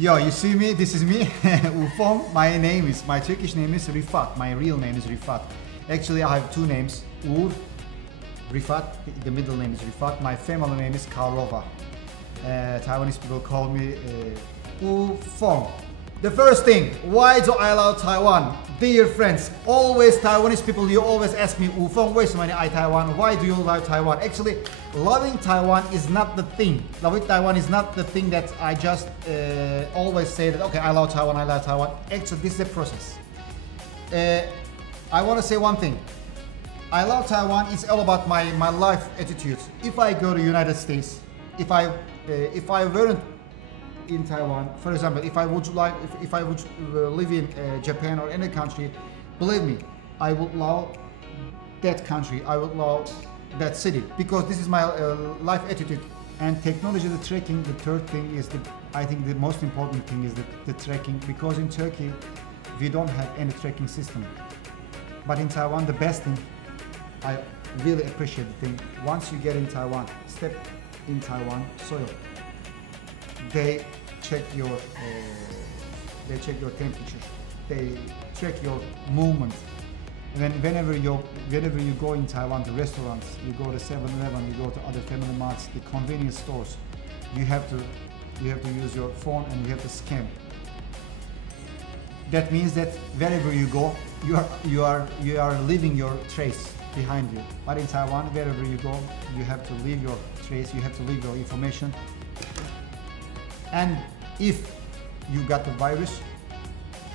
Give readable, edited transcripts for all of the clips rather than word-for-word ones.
Yo, you see me? This is me, Ufong. My Turkish name is Rifat. My real name is Rifat. Actually, I have two names, Uğur, Rifat. The middle name is Rifat. My family name is Karlova. Taiwanese people call me Ufong. The first thing, why do I love Taiwan? Dear friends, always Taiwanese people, you always ask me, Ufong, where's my Taiwan? Why do you love Taiwan? Actually, loving Taiwan is not the thing. Loving Taiwan is not the thing that I just always say that, okay, I love Taiwan, I love Taiwan. Actually, this is a process. I want to say one thing. I love Taiwan, it's all about my life attitude. If I go to United States, if I weren't in Taiwan, for example, if I would live in Japan or any country, believe me, I would love that country, I would love that city, because this is my life attitude. And technology, the tracking, the third thing is I think the most important thing is the tracking, because in Turkey we don't have any tracking system. But in Taiwan, the best thing, I really appreciate the thing, once you get in Taiwan, step in Taiwan soil, they check your temperature, they check your movement. And then whenever you go in Taiwan to restaurants, you go to 7-Eleven, you go to other family marts, the convenience stores, you have to use your phone and you have to scan. That means that wherever you go, you are leaving your trace behind you. But in Taiwan, wherever you go, you have to leave your trace, you have to leave your information. And if you got the virus,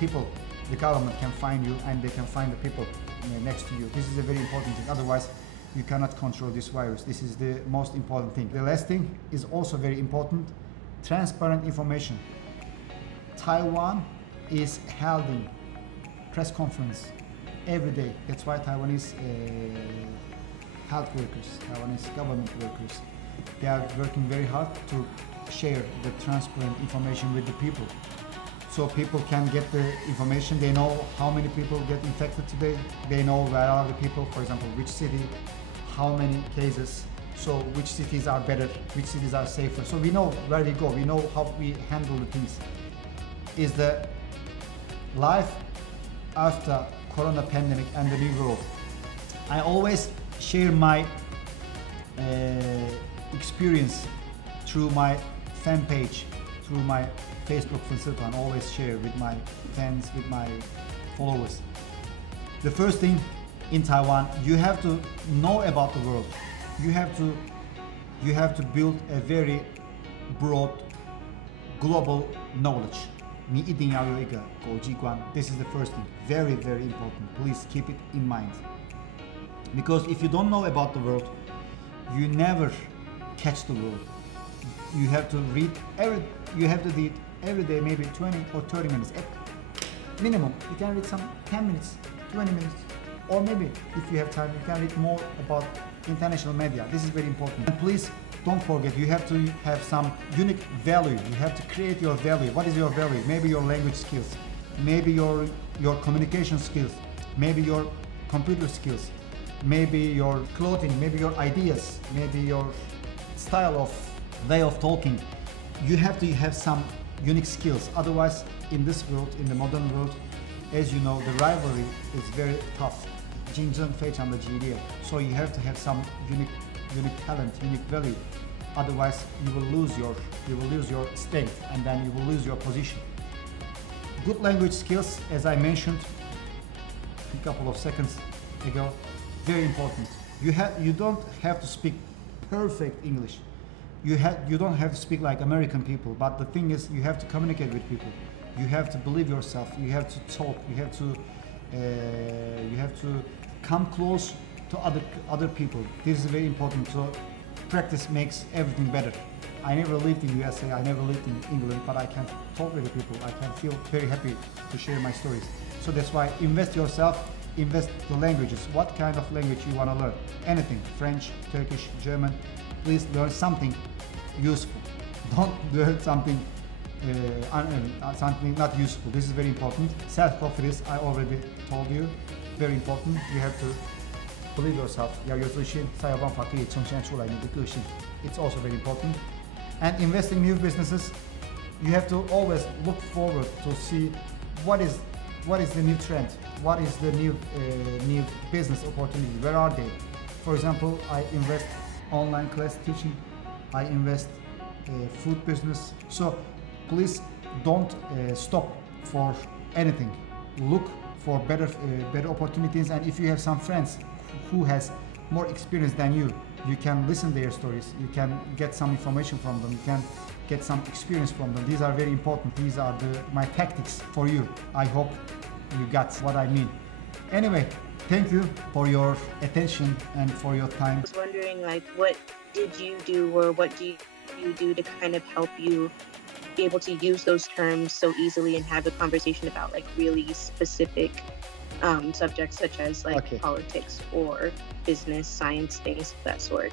the government can find you and they can find the people next to you. This is a very important thing. Otherwise, you cannot control this virus. This is the most important thing. The last thing is also very important, transparent information. Taiwan is holding press conference every day. That's why Taiwanese health workers, Taiwanese government workers, they are working very hard to share the transparent information with the people. So people can get the information, they know how many people get infected today, they know where are the people, for example, which city, how many cases, so which cities are better, which cities are safer. So we know where we go, we know how we handle the things. Is the life after Corona pandemic and the new world. I always share my experience through my fan page, through my Facebook and always share with my fans, with my followers. The first thing in Taiwan, you have to know about the world. You have to build a very broad global knowledge. This is the first thing, very, very important. Please keep it in mind. Because if you don't know about the world, you never catch the world. You have to read every day, maybe 20 or 30 minutes at minimum. You can read some 10 minutes, 20 minutes, or maybe if you have time, you can read more about international media. This is very important. And please don't forget, you have to have some unique value. You have to create your value. What is your value? Maybe your language skills, maybe your communication skills, maybe your computer skills, maybe your clothing, maybe your ideas, maybe your style of way of talking. You have to have some unique skills. Otherwise, in this world, in the modern world, as you know, the rivalry is very tough. So you have to have some unique talent, unique value. Otherwise, you will lose your strength, and then you will lose your position. Good language skills, as I mentioned a couple of seconds ago, very important. You don't have to speak perfect English. You don't have to speak like American people, but the thing is, you have to communicate with people. You have to believe yourself. You have to talk. You have to come close to other people. This is very important. So practice makes everything better. I never lived in USA. I never lived in England, but I can talk with the people. I can feel very happy to share my stories. So that's why invest yourself. Invest the languages. What kind of language you want to learn? Anything. French, Turkish, German. Please learn something useful. Don't learn something not useful. This is very important. Self-confidence, I already told you, very important. You have to believe yourself. 要有自信，才有办法可以呈现出来你的个性。It's also very important. And invest in new businesses. You have to always look forward to see what is the new trend, what is the new business opportunity, where are they? For example, I invest online class teaching, I invest food business. So please don't stop for anything. Look for better opportunities, and if you have some friends who has more experience than you can listen their stories, you can get some information from them, you can get some experience from them. These are very important. These are my tactics for you. I hope you got what I mean. Anyway, thank you for your attention and for your time. I was wondering, like, what did you do, or what do you do to kind of help you be able to use those terms so easily and have a conversation about like really specific subjects such as like politics or business, science, things of that sort?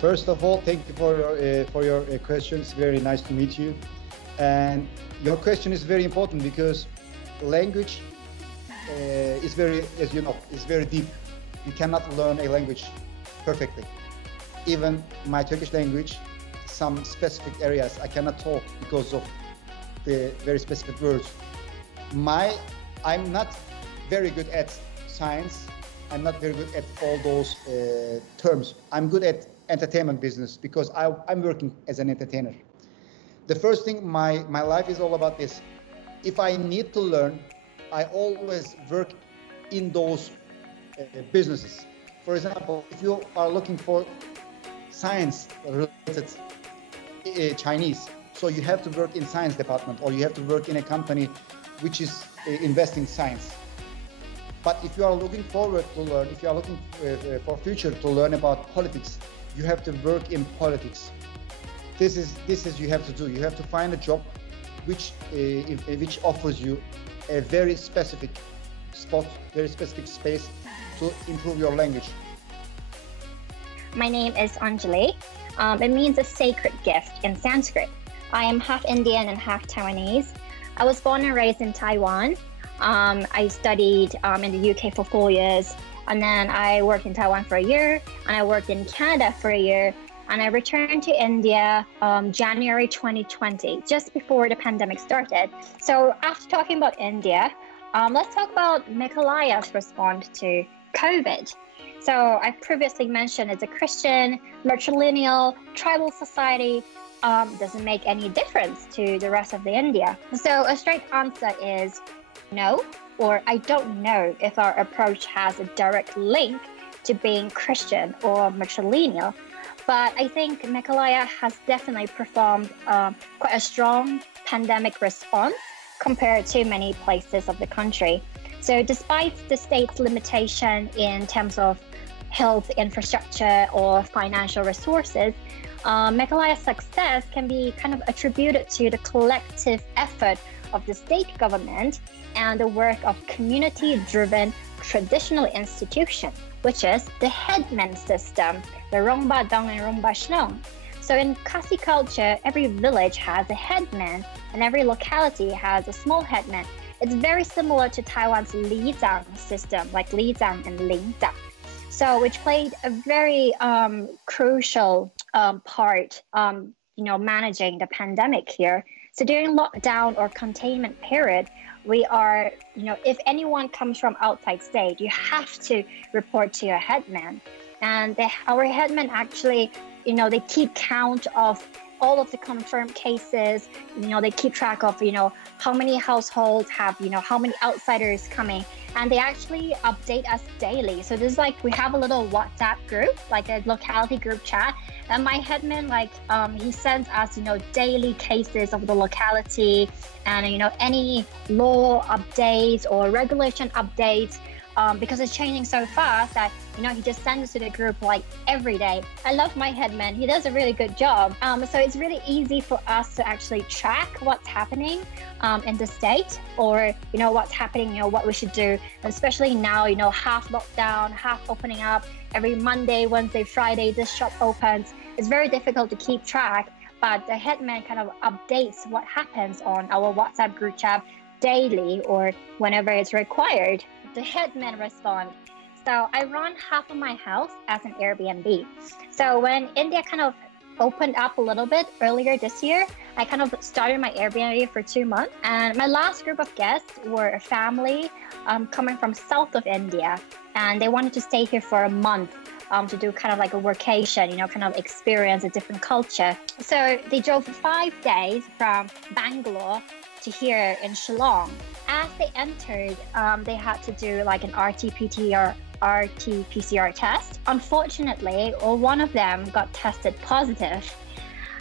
First of all, thank you for your questions. Very nice to meet you. And your question is very important because language is very, as you know, is very deep. You cannot learn a language perfectly. Even my Turkish language, some specific areas I cannot talk because of the very specific words. I'm not very good at science. I'm not very good at all those terms. I'm good at entertainment business because I'm working as an entertainer. The first thing, my life is all about this. If I need to learn, I always work in those businesses. For example, if you are looking for science-related Chinese, so you have to work in science department, or you have to work in a company which is investing in science. But if you are looking forward to learn, if you are looking for future to learn about politics, you have to work in politics. This is you have to do. You have to find a job which offers you a very specific spot, very specific space to improve your language. My name is Anjali. It means a sacred gift in Sanskrit. I am half Indian and half Taiwanese. I was born and raised in Taiwan. I studied in the UK for 4 years, and then I worked in Taiwan for a year, and I worked in Canada for a year, and I returned to India January 2020, just before the pandemic started. So after talking about India, let's talk about Meghalaya's response to COVID. So I previously mentioned it's a Christian, matrilineal, tribal society. Doesn't make any difference to the rest of the India. So a straight answer is no, or I don't know if our approach has a direct link to being Christian or matrilineal. But I think Meghalaya has definitely performed quite a strong pandemic response compared to many places of the country. So despite the state's limitation in terms of health infrastructure or financial resources, Meghalaya's success can be kind of attributed to the collective effort of the state government and the work of community-driven traditional institution, which is the headman system, the Rongba Dong and Rongba Shnong. So in Khasi culture, every village has a headman and every locality has a small headman. It's very similar to Taiwan's Lizang system, like Lizang and Lingzang. So which played a very crucial part, managing the pandemic here. So during lockdown or containment period, we are, if anyone comes from outside state, you have to report to your headman. And our headmen actually, they keep count of all of the confirmed cases. They keep track of, how many households have, how many outsiders coming. And they actually update us daily. So this is like, we have a little WhatsApp group, like a locality group chat. And my headman, he sends us, daily cases of the locality and, any law updates or regulation updates. Because it's changing so fast that, he just sends it to the group like every day. I love my headman. He does a really good job. So it's really easy for us to actually track what's happening in the state, or, what's happening, what we should do. And especially now, half lockdown, half opening up. Every Monday, Wednesday, Friday, this shop opens. It's very difficult to keep track, but the headman kind of updates what happens on our WhatsApp group chat daily or whenever it's required. The headmen respond. So I run half of my house as an Airbnb. So when India kind of opened up a little bit earlier this year. I kind of started my Airbnb for 2 months, and my last group of guests were a family coming from south of India, and they wanted to stay here for a month to do kind of like a workation, you know, kind of experience a different culture. So they drove 5 days from Bangalore to here in Shillong. As they entered, they had to do like an RT-PCR test. Unfortunately, one of them got tested positive.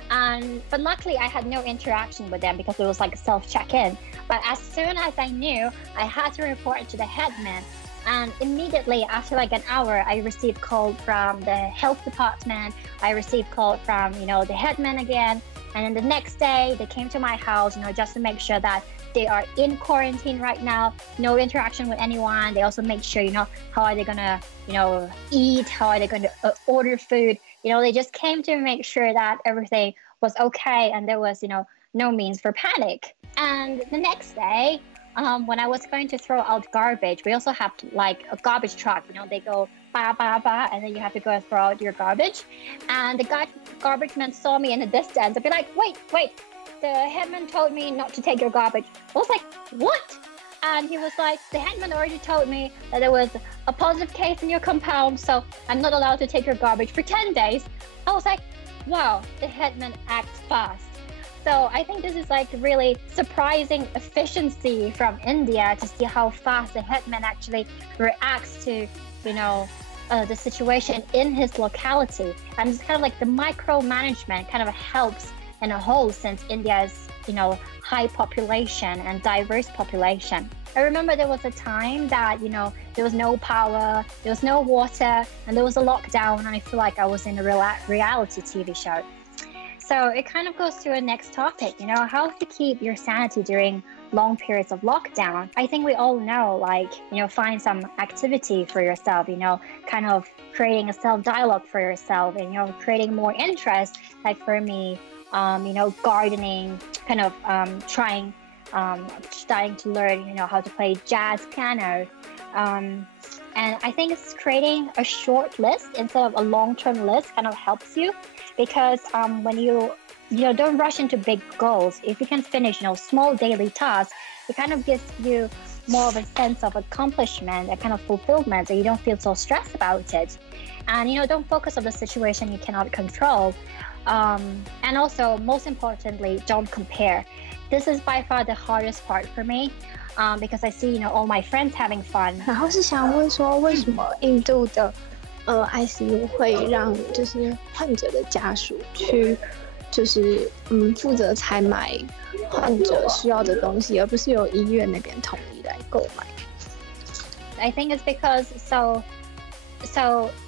But luckily, I had no interaction with them because it was like a self-check-in. But as soon as I knew, I had to report to the headman. And immediately after like an hour, I received call from the health department. I received call from, you know, the headman again. And then the next day, they came to my house, you know, just to make sure that they are in quarantine right now, no interaction with anyone. They also make sure, you know, how are they gonna, you know, eat? How are they going to order food? You know, they just came to make sure that everything was okay and there was, you know, no means for panic. And the next day, when I was going to throw out garbage, we also have like a garbage truck, you know, they go ba, ba, ba, and then you have to go and throw out your garbage. And the garbage man saw me in the distance and be like, wait, the headman told me not to take your garbage. I was like, what? And he was like, the headman already told me that there was a positive case in your compound, so I'm not allowed to take your garbage for 10 days. I was like, wow, the headman acts fast. So I think this is like really surprising efficiency from India to see how fast the headman actually reacts to, you know, the situation in his locality. And it's kind of like the micromanagement kind of helps in a whole, since India's, you know, high population and diverse population. I remember there was a time that, you know, there was no power, there was no water, and there was a lockdown, and I feel like I was in a reality TV show. So it kind of goes to a next topic, you know, how to keep your sanity during long periods of lockdown. I think we all know, like, you know, find some activity for yourself, you know, kind of creating a self-dialogue for yourself and, you know, creating more interest. Like for me, you know, gardening, kind of starting to learn, you know, how to play jazz piano. And I think it's creating a short list instead of a long-term list kind of helps you, because when you know, don't rush into big goals. If you can finish, you know, small daily tasks, it kind of gives you more of a sense of accomplishment, a kind of fulfillment, and you don't feel so stressed about it. And, you know, don't focus on the situation you cannot control. And also, most importantly, don't compare. This is by far the hardest part for me, because I see, you know, all my friends having fun. 然后是想问说，为什么印度的ICU 会让就是患者的家属去就是负责采买患者需要的东西，而不是由医院那边统一来购买。I think it's because so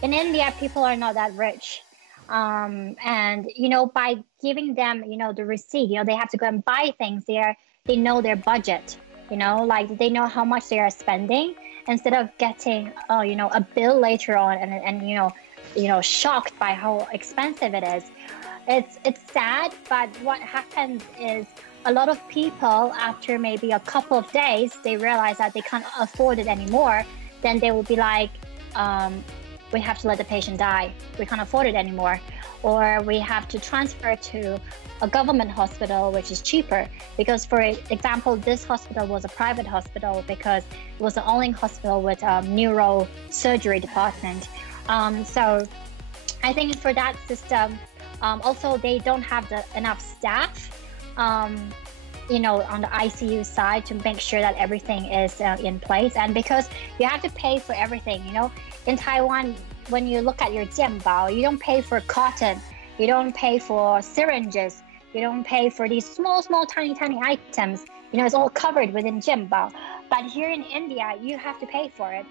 in India people are not that rich. And, you know, by giving them, you know, the receipt, you know, they have to go and buy things there. They know their budget, you know, like they know how much they are spending, instead of getting, you know, a bill later on and you know, shocked by how expensive it is. It's sad, but what happens is a lot of people, after maybe a couple of days, they realize that they can't afford it anymore. Then they will be like, we have to let the patient die. We can't afford it anymore. Or we have to transfer to a government hospital, which is cheaper. Because, for example, this hospital was a private hospital because it was the only hospital with a neurosurgery department. So I think for that system, also they don't have enough staff, you know, on the ICU side to make sure that everything is in place. And because you have to pay for everything, you know, in Taiwan, when you look at your jianbao, you don't pay for cotton, you don't pay for syringes, you don't pay for these small, tiny items. You know, it's all covered within jianbao. But here in India, you have to pay for it.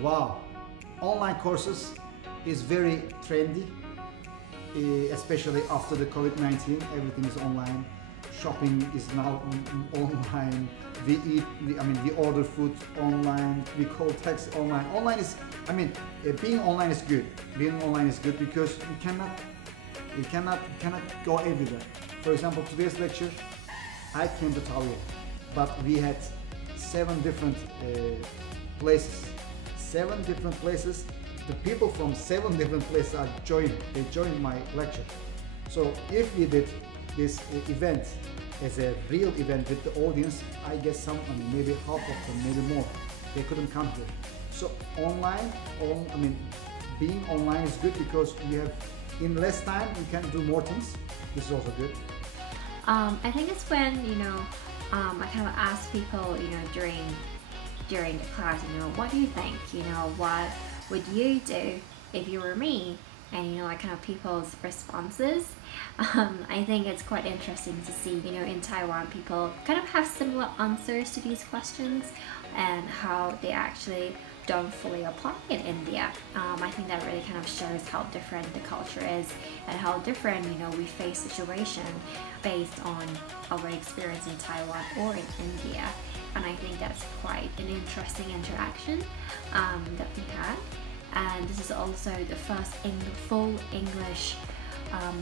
Wow, online courses is very trendy, especially after the COVID-19. Everything is online. Shopping is now online. We order food online. We call taxi online. Online is, being online is good. Being online is good because you cannot go everywhere. For example, today's lecture, I came to Taoyuan, but we had 7 different places. 7 different places the people from 7 different places are they joined my lecture. So if we did this event as a real event with the audience, I guess maybe half of them, maybe more, they couldn't come here. So being online is good because you have, in less time, you can do more things. This is also good. I think it's when, I kind of ask people, during the class, what do you think? What would you do if you were me? And kind of people's responses. I think it's quite interesting to see, in Taiwan, people kind of have similar answers to these questions and how they actually don't fully apply in India. I think that really kind of shows how different the culture is and how different, we face situation based on our experience in Taiwan or in India. And I think that's quite an interesting interaction that we had. And this is also the first full English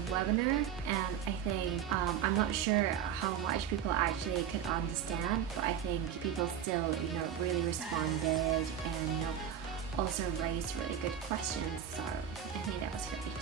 webinar, and I think I'm not sure how much people actually could understand, but I think people still really responded and also raised really good questions, so I think that was great.